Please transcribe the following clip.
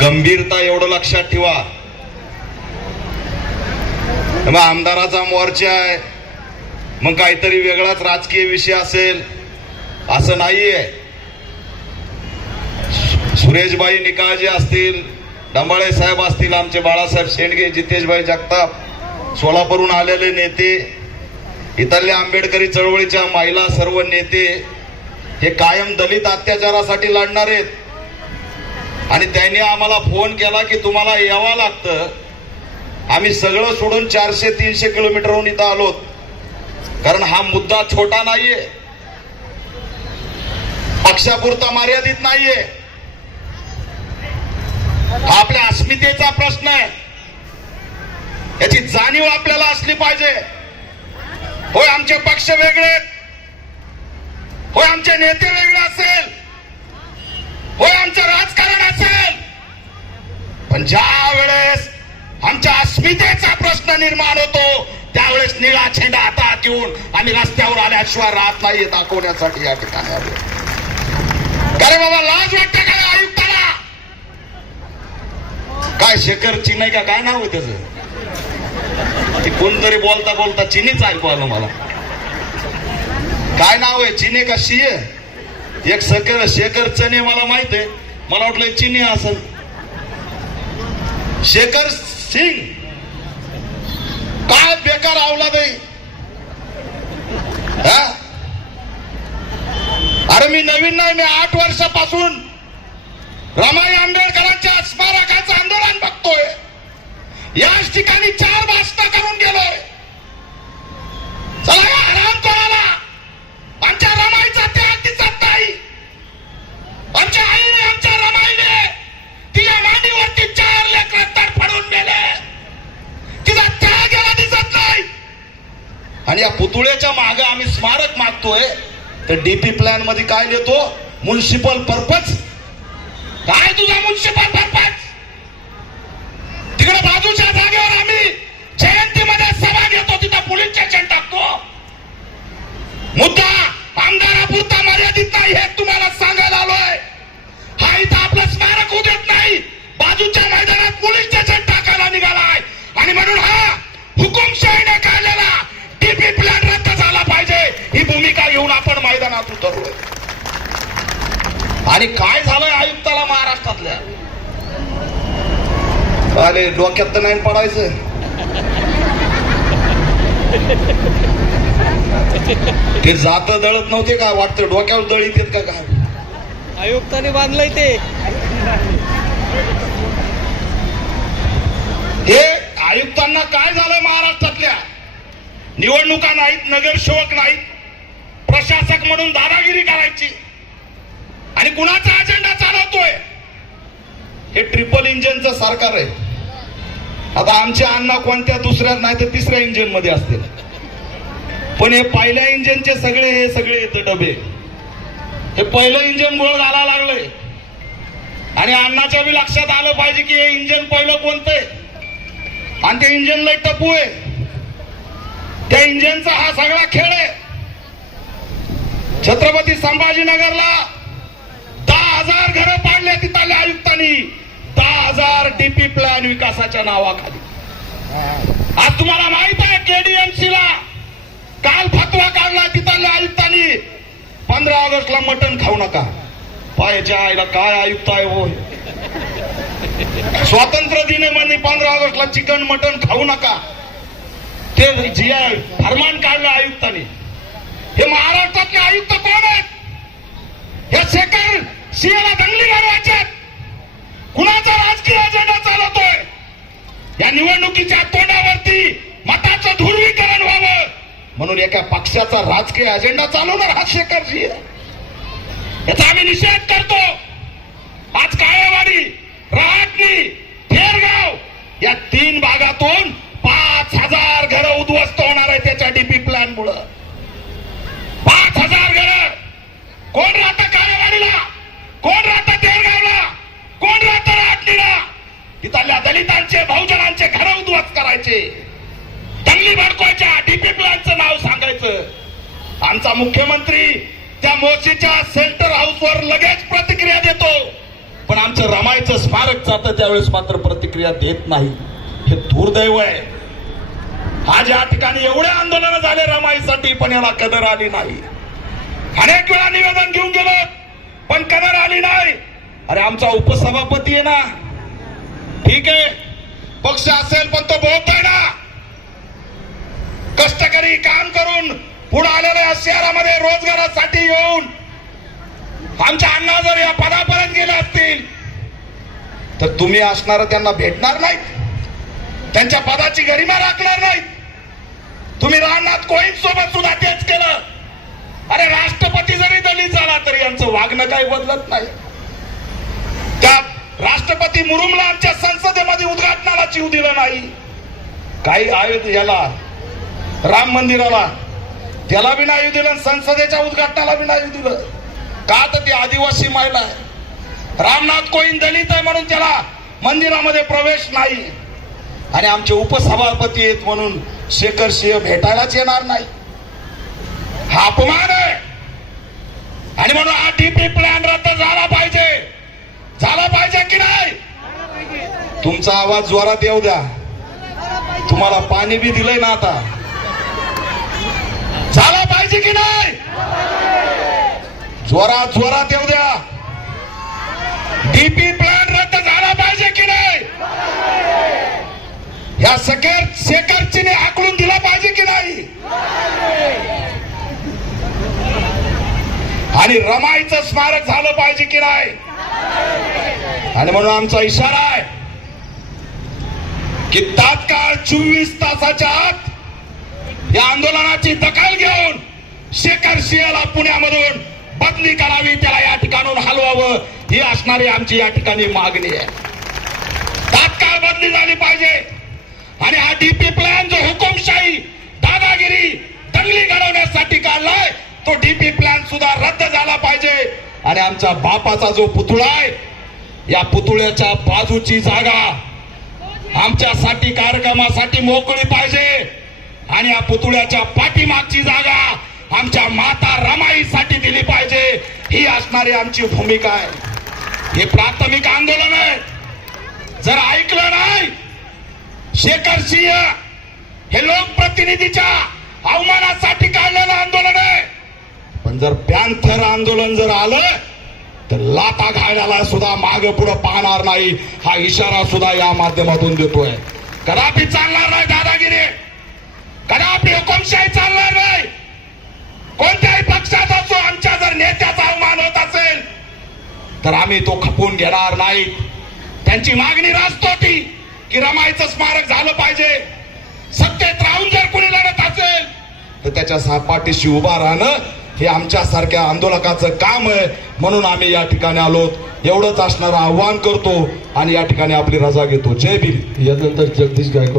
गंभीरता एवढं लक्षात ठेवा. मग आमदाराचा मोर्चा आहे. मग काहीतरी वेगळाच राजकीय विषय असेल. असं नाहीये. सुरेशबाई निकाळजे असतील डंबाळे साहेब असतील आमचे बाळासाहेब शेंडगे जितेशभाई जगताप सोलापूरहून आलेले नेते इथल्या आंबेडकरी चळवळीच्या महिला सर्व नेते हे कायम दलित अत्याचारासाठी लढणार आहेत. आणि त्यांनी आम्हाला फोन केला की तुम्हाला यावं लागतं. आम्ही सगळं सोडून चारशे तीनशे किलोमीटरहून इथं आलो. कारण हा मुद्दा छोटा नाहीये. पक्षापुरता मर्यादित नाहीये. हा आपल्या अस्मितेचा प्रश्न आहे. याची जाणीव आपल्याला असली पाहिजे. होय आमचे पक्ष वेगळे आहेत. होय आमचे नेते वेगळे असेल. होय आमचं राजकारण असेल. पण ज्या वेळेस आमच्या अस्मितेचा प्रश्न निर्माण होतो त्यावेळेस निळा छेंडा हातात येऊन आम्ही रस्त्यावर आल्याशिवाय राहत नाही दाखवण्यासाठी या ठिकाणी आलो अरे बाबा लाज वाटते का आयुक्ताला? काय शेखर चिन्ह का? काय नाव आहे त्याचं? ते कोणतरी बोलता बोलता चिनीच ऐकू आलं मला. काय नाव आहे? चिने का शिये एक सकर शेखर चने मला माहीत आहे. मला वाटलं चिनी असल शेखर सिंग. काय बेकार अवलाद हा? अरे मी नवीन नाही मी आठ वर्षापासून रमाई आंबेडकरांच्या स्मारकाचं आंदोलन बघतोय. याच ठिकाणी चार भाषण करून गेलोय. चला आराम हराम कोणाला आणि या पुतुळ्याच्या मागे आम्ही स्मारक मागतोय. तर डीपी प्लॅनमध्ये काय लिहितो? म्युन्सिपल पर्पज काय तुझा म्युन्सिपल पर्पज तिकडे बाजूच्या जागेवर भूमिका घेऊन आपण मैदानात उतरलोय. आणि काय झालंय आयुक्ताला महाराष्ट्रातल्या? अरे डोक्यात तर नाही पडायचं. ते जात दळत नव्हते का? वाटतं डोक्यावर दळीत येत का काय? आयुक्ताने बांधलंय ते. हे आयुक्तांना काय झालंय महाराष्ट्रातल्या? निवडणुका नाहीत नगरसेवक नाहीत प्रशासक म्हणून दादागिरी करायची. आणि कुणाचा अजेंडा चालवतोय? हे ट्रिपल इंजिनचं सरकार आहे. आता आमचे अण्णा कोणत्या दुसऱ्या नाही तर तिसऱ्या इंजिनमध्ये असतील. पण हे पहिल्या इंजिनचे सगळे हे सगळे येत डबे. हे पहिलं इंजिन गोळ घाला लागलंय. आणि अण्णाच्या बी लक्षात आलं पाहिजे की हे इंजिन पहिलं कोणतंय? आणि ते इंजिन लय टपू आहे. त्या इंजिनचा हा सगळा खेळ आहे. छत्रपती संभाजीनगरला दहा हजार घरं पाडले तिथल्या आयुक्तांनी. दहा हजार डीपी प्लॅन विकासाच्या नावाखाली. आज तुम्हाला माहीत आहे केडीएमसी ला काल फतवा काढला तिथल्या आयुक्तांनी. पंधरा ऑगस्टला मटण खाऊ नका. पायाच्या आईला काय आयुक्त आहे हो स्वातंत्र्य दिनामध्ये पंधरा ऑगस्टला चिकन मटण खाऊ नका. ते जी फरमान काढलं आयुक्तांनी. हे महाराष्ट्र आयुक्त कोण आहेत हे शेखर सिंहला दंगली घालवायचे कुणाचा राजकीय अजेंडा चालवतोय? या निवडणुकीच्या तोंडावरती मताचं ध्रुवीकरण व्हावं. म्हणून एका पक्षाचा राजकीय अजेंडा चालवणार हा शेखरजी. याचा आम्ही निषेध करतो. आज काळेवाडी रहाटणी थेरगाव या तीन भागातून पाच हजार घरं उद्ध्वस्त होणार आहे त्याच्या डीपी प्लॅन मुळे. मुख्यमंत्री त्या मोशीच्या सेंटर हाऊसवर लगेच प्रतिक्रिया देतो. पण आमचं रमायचं स्मारक जातं त्यावेळेस मात्र प्रतिक्रिया देत नाही. हे दुर्दैव आहे. आज या ठिकाणी एवढे आंदोलन झाले रमाईसाठी पण याला कदर आली नाही. अनेक वेळा निवेदन घेऊन गेलो पण कदर आली नाही. अरे आमचा उपसभापती आहे ना. ठीक आहे. पक्ष असेल पण तो बोलतोय ना. कष्टकरी काम करून पुढे आलेल्या या शहरामध्ये रोजगारासाठी येऊन आमच्या अण्णा जर या पदापर्यंत गेले असतील तर तुम्ही असणार त्यांना भेटणार नाहीत. त्यांच्या पदाची गरिमा राखणार नाहीत. तुम्ही रामनाथ कोविंद सोबत सुद्धा तेच केलं. अरे राष्ट्रपती जरी दलित झाला तरी यांचं वागणं काही बदलत नाही. त्या राष्ट्रपती मुरुमला आमच्या संसदेमध्ये उद्घाटनाला जीव दिला नाही. काही आयोग याला राम मंदिराला त्याला बी नाही दिलं संसदेच्या उद्घाटनाला बी नाही दिलं. का तर ती आदिवासी महिला आहे. रामनाथ कोविंद दलित आहे म्हणून त्याला मंदिरामध्ये प्रवेश नाही. आणि आमचे उपसभापती आहेत म्हणून शेखर सिंह भेटायलाच येणार नाही. हा अपमान आहे. आणि म्हणून हा डीपी प्लॅन रद्द झाला पाहिजे. झाला पाहिजे की नाही? तुमचा आवाज जोरात येऊ द्या. तुम्हाला पाणी बी दिलंय ना आता. पाहिजे की नाही? जोरात जोरात येऊ द्या. डीपी प्लॅन रद्द झाला पाहिजे की नाही? या सकेर शेखरचीने आकडून दिला पाहिजे की नाही? आणि रमाईचं स्मारक झालं पाहिजे की नाही? आणि म्हणून आमचा इशारा आहे की तात्काळ चोवीस तासाच्या आत या आंदोलनाची दखल घेऊन शेखर सिंहला पुण्यामधून बदली करावी त्याला या ठिकाणून हलवावं ही असणारी आमची या ठिकाणी मागणी आहे. तात्काळ बदली झाली पाहिजे. आणि हा डीपी प्लॅन जो हुकुमशाही दादागिरी दंगली घडवण्यासाठी काढलाय तो डीपी प्लॅन सुद्धा रद्द झाला पाहिजे. आणि आमच्या बापाचा जो पुतळा आहे या पुतळ्याच्या बाजूची जागा आमच्यासाठी कार्यक्रमासाठी मोकळी पाहिजे. आणि या पुतळ्याच्या पाठीमागची जागा आमच्या माता रमाईसाठी दिली पाहिजे. ही असणारी आमची भूमिका आहे. हे प्राथमिक आंदोलन आहे. जर ऐकलं नाही शेखर सिंह हे लोकप्रतिनिधीच्या अवमानासाठी काढलेलं आंदोलन आहे. पण जर पॅन्थर आंदोलन जर आलं तर लाता घालायला सुद्धा मागे पुढे पाहणार नाही. हा इशारा सुद्धा या माध्यमातून देतोय. कदापि चालणार नाही दादागिरी. कदापि हुकुमशाही चालणार नाही. कोणत्याही पक्षात जो आमच्या जर नेत्याचा अवमान होत असेल तर आम्ही तो खपून घेणार नाही त्यांची मागणी रास्त होती की रमाईचं स्मारक झालं पाहिजे. सत्तेत राहून जर कोणी लढत असेल तर त्याच्या सपाठीशी उभा राहणं हे आमच्यासारख्या आंदोलकाचं काम आहे. म्हणून आम्ही या ठिकाणी आलो. एवढंच असणारं आव्हान करतो आणि या ठिकाणी आपली रजा घेतो. जय भीम. यानंतर जगदीश गायकवाड